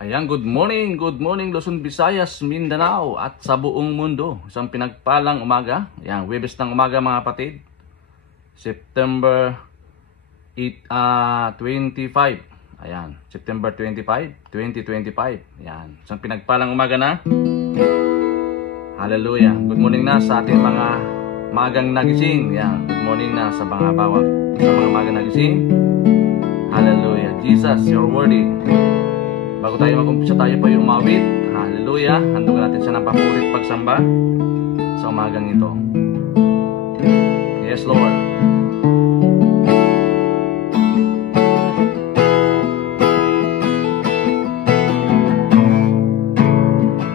Ayan, good morning Luzon, Visayas, Mindanao at sa buong mundo. Isang pinagpalang umaga. Ayan, Huwebes ng umaga mga kapatid. September 25. Ayan, September 25, 2025. Ayan, isang pinagpalang umaga na. Hallelujah. Good morning na sa ating mga magang nagising. Ayan, good morning na sa mga magang nagising. Hallelujah. Jesus, you're worthy. Bago tayo mag-umpisa, tayo pa yung umawit. Hallelujah. Handugan natin siya ng papurit pagsamba sa umagang ito. Yes, Lord.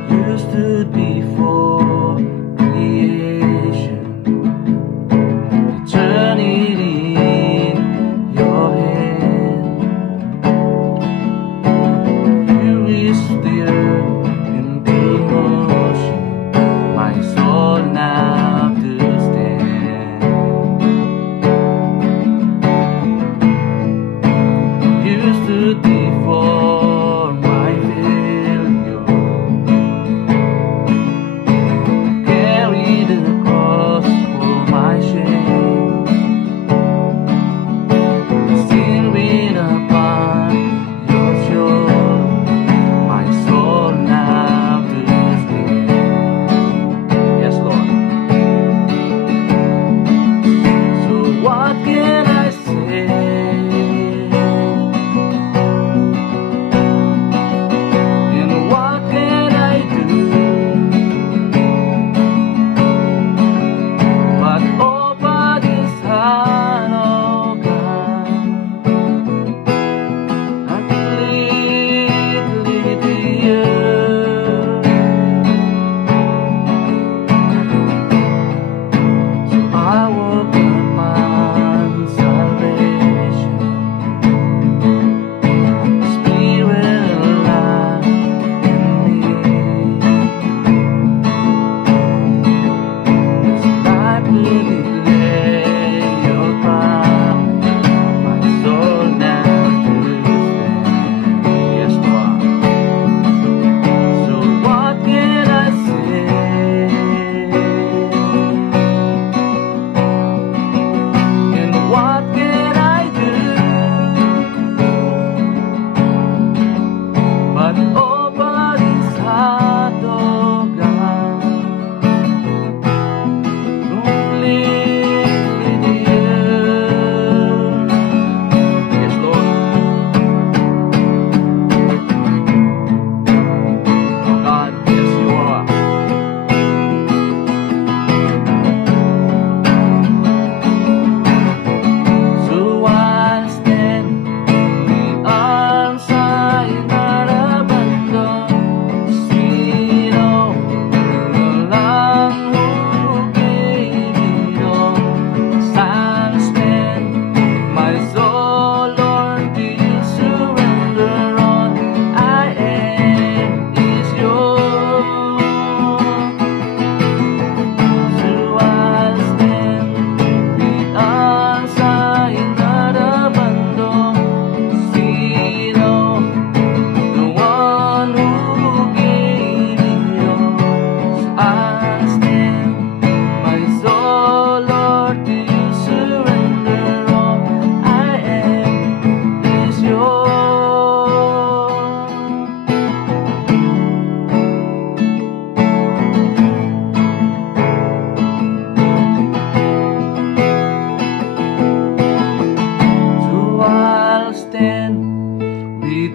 You stood before creation, eternity in your hand.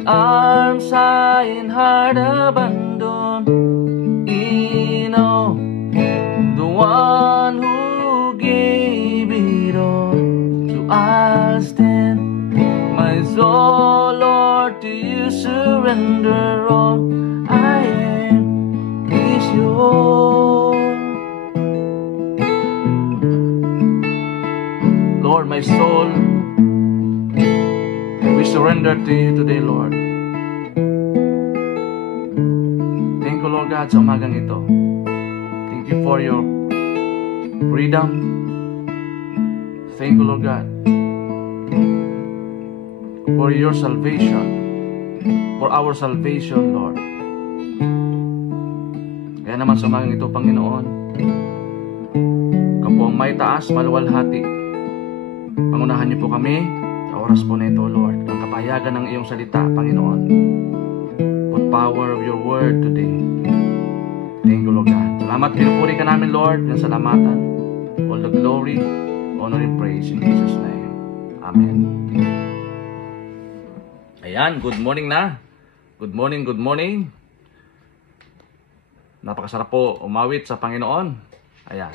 Arms high and heart abandoned, you know, the one who gave it all. So I'll stand, my soul, Lord, to you surrender all I am is yours. Lord, my soul, we surrender to you today, Lord. Thank you, Lord God, sa umagang ito. Thank you for your freedom. Thank you, Lord God, for your salvation, for our salvation, Lord. Kaya naman sa umagang ito, Panginoon, Ikaw po ang may taas, maluwalhati. Pangunahan niyo po kami sa oras po na ito, Lord. Ang kapahayagan ng iyong salita, Panginoon. Put power of your word today. Thank you, Lord God. Salamat, pinupuri ka namin, Lord. Yan salamatan. All the glory, honor, and praise in Jesus' name. Amen. Ayan, good morning na. Good morning, good morning. Napakasarap po umawit sa Panginoon. Ayan.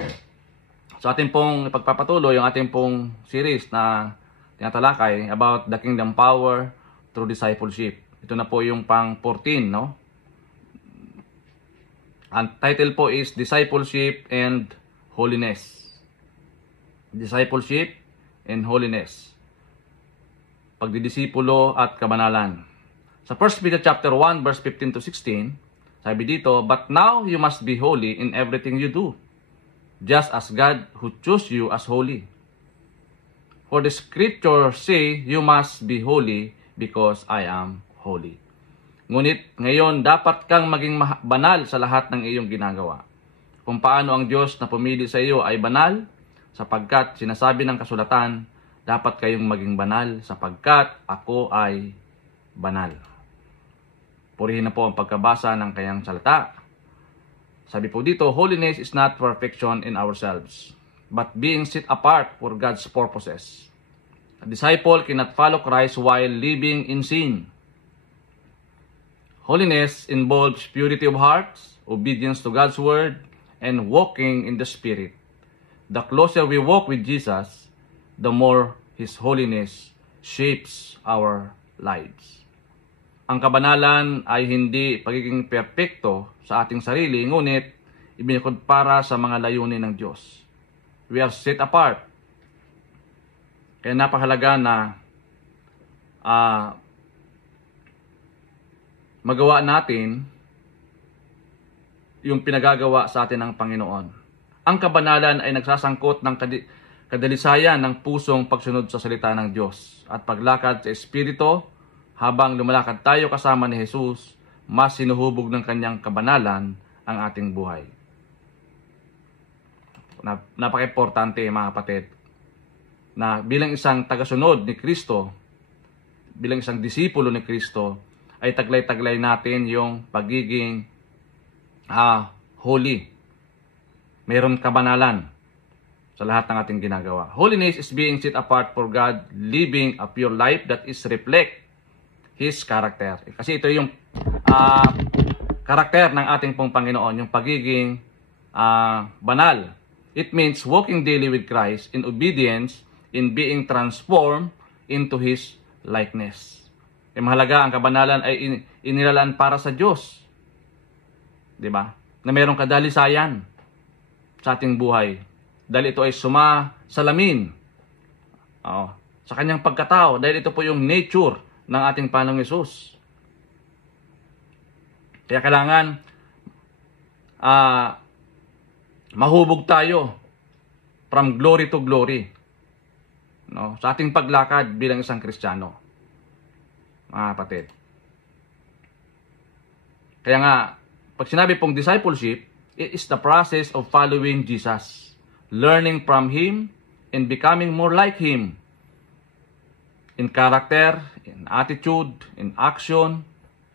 So ating pong ipagpapatuloy yung ating pong series na tinatalakay about the kingdom power through discipleship. Ito na po yung pang 14, no? Ang title po is Discipleship and Holiness. Discipleship and Holiness. Pagdidisipulo at kabanalan. Sa 1 Peter chapter 1 verse 15 to 16, sabi dito, "But now you must be holy in everything you do, just as God who chose you as holy. For the scriptures say, you must be holy because I am holy." Ngunit ngayon, dapat kang maging banal sa lahat ng iyong ginagawa. Kung paano ang Diyos na pumili sa iyo ay banal, sapagkat sinasabi ng kasulatan, dapat kayong maging banal sapagkat ako ay banal. Purihin na po ang pagkabasa ng kanyang salita. Sabi po dito, holiness is not perfection in ourselves, but being set apart for God's purposes. A disciple cannot follow Christ while living in sin. Holiness involves purity of hearts, obedience to God's word, and walking in the Spirit. The closer we walk with Jesus, the more His holiness shapes our lives. Ang kabanalan ay hindi pagiging perpekto sa ating sarili, ngunit ibinikod para sa mga layunin ng Diyos. We are set apart. Kaya napakahalaga na magawa natin yung pinagagawa sa atin ng Panginoon. Ang kabanalan ay nagsasangkot ng kadalisayan ng pusong pagsunod sa salita ng Diyos at paglakad sa Espiritu. Habang lumalakad tayo kasama ni Jesus, mas sinuhubog ng kanyang kabanalan ang ating buhay. Napaka-importante, mga kapatid, na bilang isang tagasunod ni Kristo, bilang isang disipulo ni Kristo, ay taglay-taglay natin yung pagiging holy. Mayroon kabanalan sa lahat ng ating ginagawa. Holiness is being set apart for God, living a pure life that is reflect His character. Kasi ito yung karakter ng ating pong Panginoon, yung pagiging banal. It means walking daily with Christ in obedience, in being transformed into His likeness. Mahalaga, ang kabanalan ay inilalaan para sa Diyos. Diba? Na mayroong kadalisayan sa ating buhay. Dahil ito ay sumasalamin sa kanyang pagkatao. Dahil ito po yung nature ng ating Panginoong Hesus. Kaya kailangan mahubog tayo from glory to glory, no? Sa ating paglakad bilang isang Kristiyano, mga kapatid. Kaya nga, pag sinabi pong discipleship, it is the process of following Jesus, learning from Him, and becoming more like Him. In character, in attitude, in action.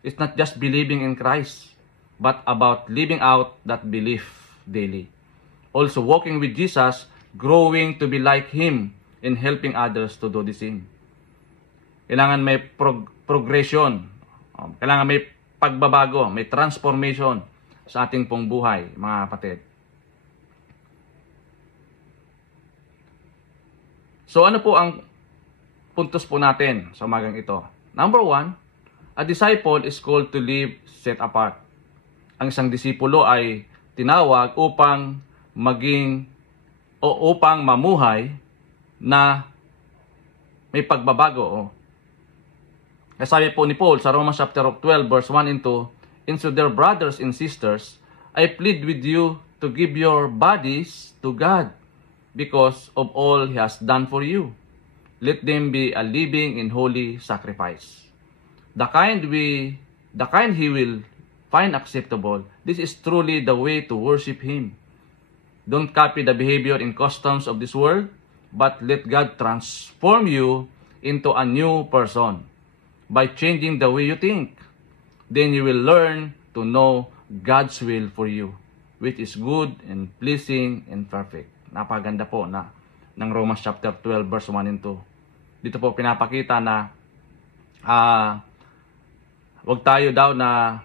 It's not just believing in Christ, but about living out that belief daily. Also walking with Jesus, growing to be like Him, and helping others to do the same. Kailangan may progression. Kailangan may pagbabago, may transformation sa ating pong buhay, mga kapatid. So ano po ang puntos po natin sa umagang ito? Number 1, a disciple is called to live set apart. Ang isang disipulo ay tinawag upang upang mamuhay na may pagbabago. Sabi po ni Paul sa Romans chapter 12 verse 1 and 2, "And so dear brothers and sisters, I plead with you to give your bodies to God because of all He has done for you. Let them be a living and holy sacrifice. The kind we the kind He will find acceptable. This is truly the way to worship Him. Don't copy the behavior and customs of this world, but let God transform you into a new person by changing the way you think. Then you will learn to know God's will for you, which is good and pleasing and perfect. Napaganda po ng Romans chapter 12 verse 1 and 2. Dito po pinapakita na wag tayo daw na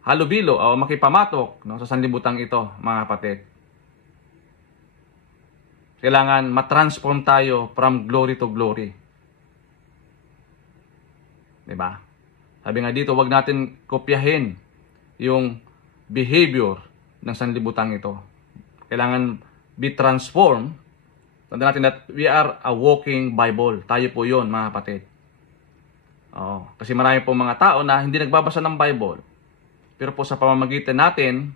halubilo o makipamatok sa sanlibutan ito, mga kapatid. Kailangan matransform tayo from glory to glory. Diba? Sabi nga dito, wag natin kopyahin yung behavior ng sanlibutan ito. Kailangan be transformed. Tandaan natin that we are a walking Bible. Tayo po yun, mga kapatid. Kasi marami po mga tao na hindi nagbabasa ng Bible. Pero po sa pamamagitan natin,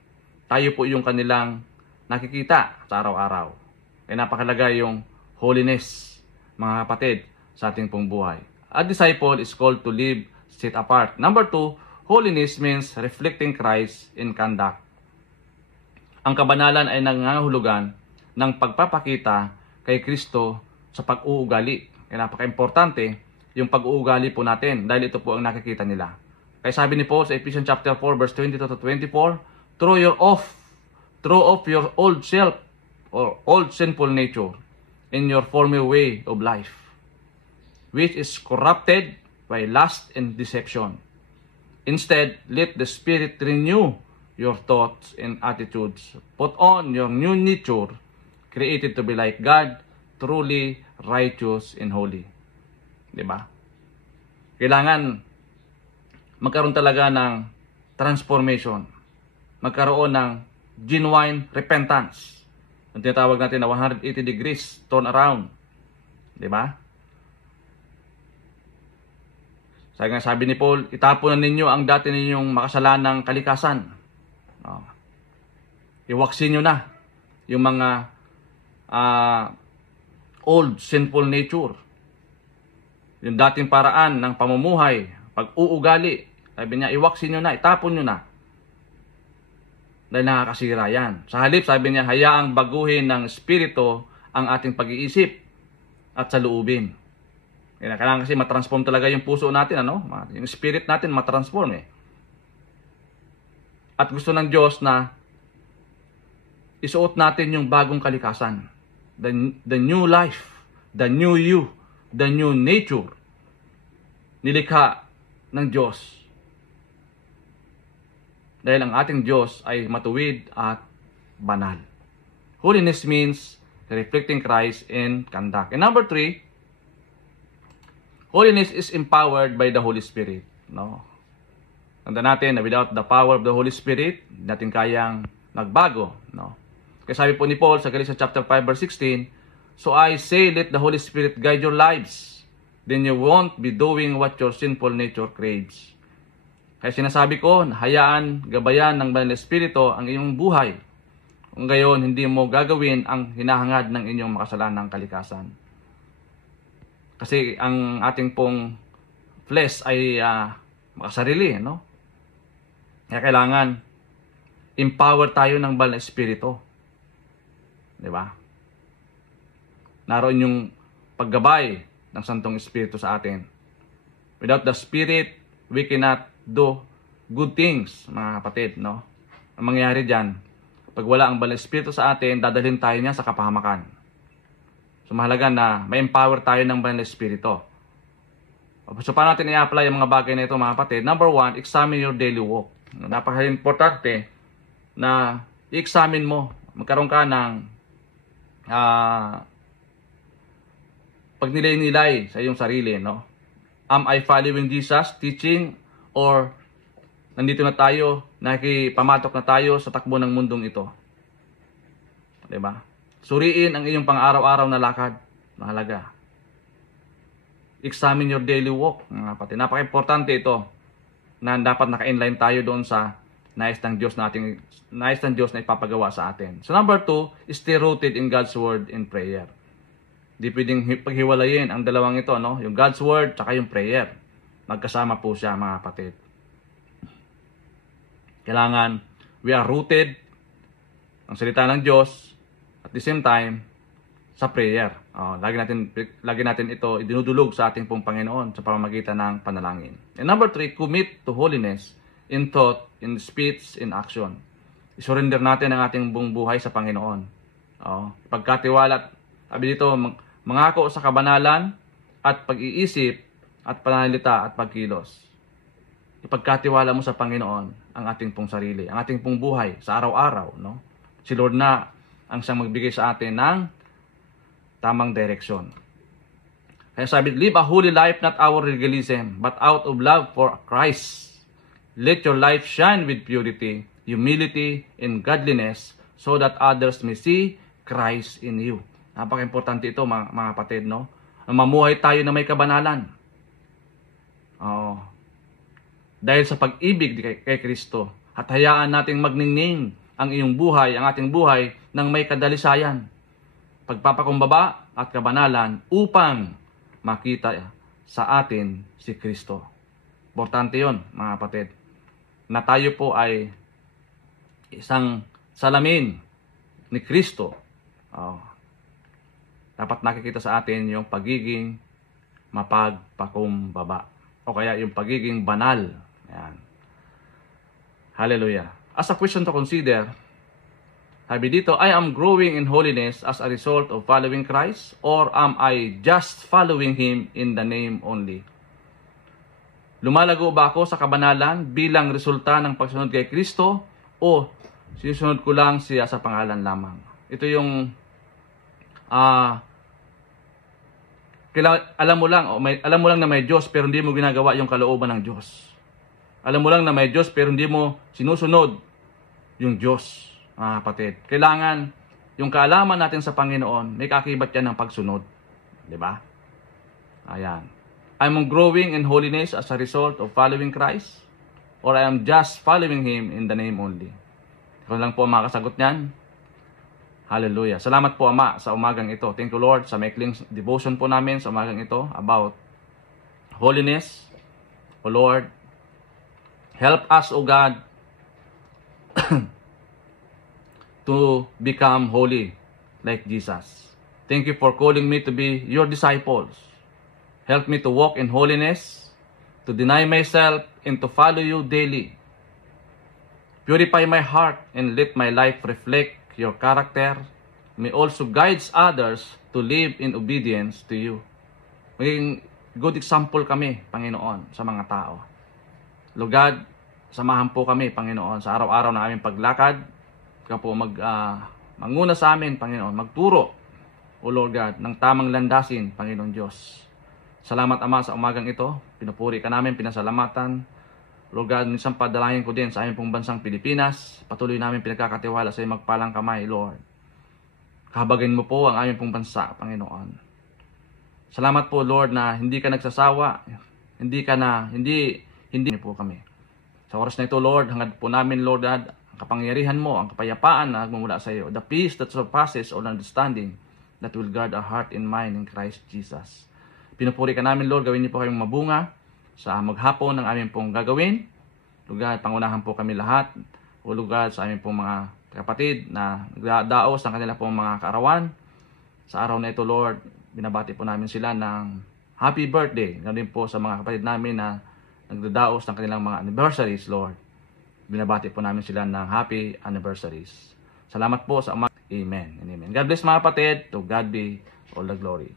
tayo po yung kanilang nakikita sa araw-araw. Kaya napakalaga yung holiness, mga kapatid, sa ating pong buhay. A disciple is called to live set apart. Number 2, holiness means reflecting Christ in conduct. Ang kabanalan ay nangangahulugan ng pagpapakita kay Kristo sa pag-uugali. Kaya napaka-importante yung pag-uugali po natin dahil ito po ang nakikita nila. Kaya sabi ni Paul sa Ephesians chapter 4 verse 22 to 24, throw off your old self or old sinful nature in your former way of life, which is corrupted by lust and deception. Instead, let the Spirit renew your thoughts and attitudes. Put on your new nature, created to be like God, truly righteous and holy. Diba? Kailangan magkaroon talaga ng transformation. Magkaroon ng genuine repentance. Ang tinatawag natin na 180 degrees turn around. Diba? Sabi ni Paul, itapon na ninyo ang dati ninyong makasalanang kalikasan. Iwaksin nyo na yung mga old sinful nature. Yung dating paraan ng pamumuhay, pag-uugali. Sabi niya, iwaksin nyo na, itapon nyo na. Dahil nakakasira yan. Sa halip, sabi niya, hayaang baguhin ng Espiritu ang ating pag-iisip at saluubin. Kailangan kasi matransform talaga yung puso natin, yung spirit natin matransform . At gusto ng Diyos na isuot natin yung bagong kalikasan. The new life, the new you, the new nature. Nilikha ng Diyos. Dahil ang ating Diyos ay matuwid at banal. Holiness means reflecting Christ in conduct. And number 3, holiness is empowered by the Holy Spirit. Tanda natin na without the power of the Holy Spirit, natin kayang nagbago. Kaya sabi po ni Paul sa Galatians chapter 5 verse 16, so I say, let the Holy Spirit guide your lives. Then you won't be doing what your sinful nature craves. Kaya sinasabi ko, hayaan, gabayan ng Banal na Espiritu ang iyong buhay. Kung gayon, hindi mo gagawin ang hinahangad ng inyong makasalanang kalikasan. Kasi ang ating pong flesh ay makasarili, Kaya kailangan empower tayo ng Banal na Espiritu. Diba? Naroon yung paggabay ng Santong Espiritu sa atin. Without the Spirit, we cannot do good things, mga kapatid, Ang mangyayari dyan, pag wala ang Banal na Espiritu sa atin, dadalhin tayo niya sa kapahamakan. So mahalaga na may empower tayo ng Banal na Espiritu. So paano natin i-apply ang mga bagay na ito, mga kapatid? Number 1, examine your daily walk. Napaka-importante na i-examine mo. Magkaroon ka ng pagnilay-nilay sa iyong sarili, Am I following Jesus' teaching or nandito na tayo, nakipamatok na tayo sa takbo ng mundong ito? Diba? Suriin ang iyong pang-araw-araw na lakad. Mahalaga. Examine your daily walk, mga kapatid. Napaka-importante ito na dapat naka-inline tayo doon sa nais ng Diyos na ipapagawa sa atin. So number 2, stay rooted in God's Word in prayer. Di pwedeng paghiwalayin ang dalawang ito, no? Yung God's Word, tsaka yung prayer. Magkasama po siya, mga kapatid. Kailangan, we are rooted, ang salita ng Diyos, at the same time, sa prayer. Lagi natin ito idinudulog sa ating pong Panginoon sa pamamagitan ng panalangin. And number 3, commit to holiness in thought, in speech, in action. I-surrender natin ang ating buong buhay sa Panginoon. Pagkatiwala, sabi dito, mangako sa kabanalan at pag-iisip at pananalita at pagkilos. Ipagkatiwala mo sa Panginoon ang ating pong sarili, ang ating pong buhay sa araw-araw. No? Si Lord na ang siyang magbigay sa atin ng tamang direksyon. Kaya sabi, live a holy life, not our legalism, but out of love for Christ. Let your life shine with purity, humility, and godliness, so that others may see Christ in you. Napaka-importante ito, mga kapatid, no? Mamuhay tayo na may kabanalan. Dahil sa pag-ibig kay Kristo, at hayaan nating magningning ang iyong buhay, ang ating buhay, ng may kadalisayan, pagpapakumbaba at kabanalan upang makita sa atin si Kristo. Importante yon, mga kapatid, na tayo po ay isang salamin ni Kristo. Dapat nakikita sa atin yung pagiging mapagpakumbaba o kaya yung pagiging banal. Ayan. Hallelujah. As a question to consider, sabi dito, I am growing in holiness as a result of following Christ, or am I just following Him in the name only? Lumalago ba ako sa kabanalan bilang resulta ng pagsunod kay Kristo, o sinusunod ko lang siya sa pangalan lamang? Ito yung alam mo lang na may Diyos pero hindi mo ginagawa yung kalooban ng Diyos. Alam mo lang na may Diyos pero hindi mo sinusunod yung Diyos. Kapatid, kailangan yung kaalaman natin sa Panginoon, may kakibat yan ng pagsunod. Diba? Ayan. I'm growing in holiness as a result of following Christ, or I am just following Him in the name only. Ikaw lang po ang makasagot niyan. Hallelujah. Salamat po, Ama, sa umagang ito. Thank you, Lord, sa maikling devotion po namin sa umagang ito about holiness. O Lord, help us, O God, to become holy like Jesus. Thank you for calling me to be your disciples. Help me to walk in holiness, to deny myself, and to follow you daily. Purify my heart and let my life reflect your character. May also guides others to live in obedience to you. Maging good example kami, Panginoon, sa mga tao. Lord God, samahan po kami, Panginoon, sa araw-araw na aming paglakad. Ikaw po manguna sa amin, Panginoon, magturo, O Lord God, ng tamang landasin, Panginoon Diyos. Salamat, Ama, sa umagang ito. Pinupuri ka namin, pinasalamatan. Lord God, minsan padalangin ko din sa aming pong bansang Pilipinas. Patuloy namin pinagkakatiwala sa iyong magpalang kamay, Lord. Kahabagin mo po ang aming pong bansa, Panginoon. Salamat po, Lord, na hindi ka nagsasawa. Hindi po kami. Sa oras na ito, Lord, hangad po namin, Lord God, ang kapangyarihan mo, ang kapayapaan na nagmumula sa iyo. The peace that surpasses all understanding that will guard our heart and mind in Christ Jesus. Pinupuri ka namin, Lord, gawin niyo po kayong mabunga sa maghapon ng aming pong gagawin. Lord God, pangunahan po kami lahat. O Lord God, sa aming pong mga kapatid na nagdaos ng kanila pong mga kaarawan. Sa araw na ito, Lord, binabati po namin sila ng happy birthday. Ganun po sa mga kapatid namin na nagdadaos ng kanilang mga anniversaries, Lord. Binabati po namin sila ng happy anniversaries. Salamat po sa Amen and Amen. God bless, mga kapatid. To God be all the glory.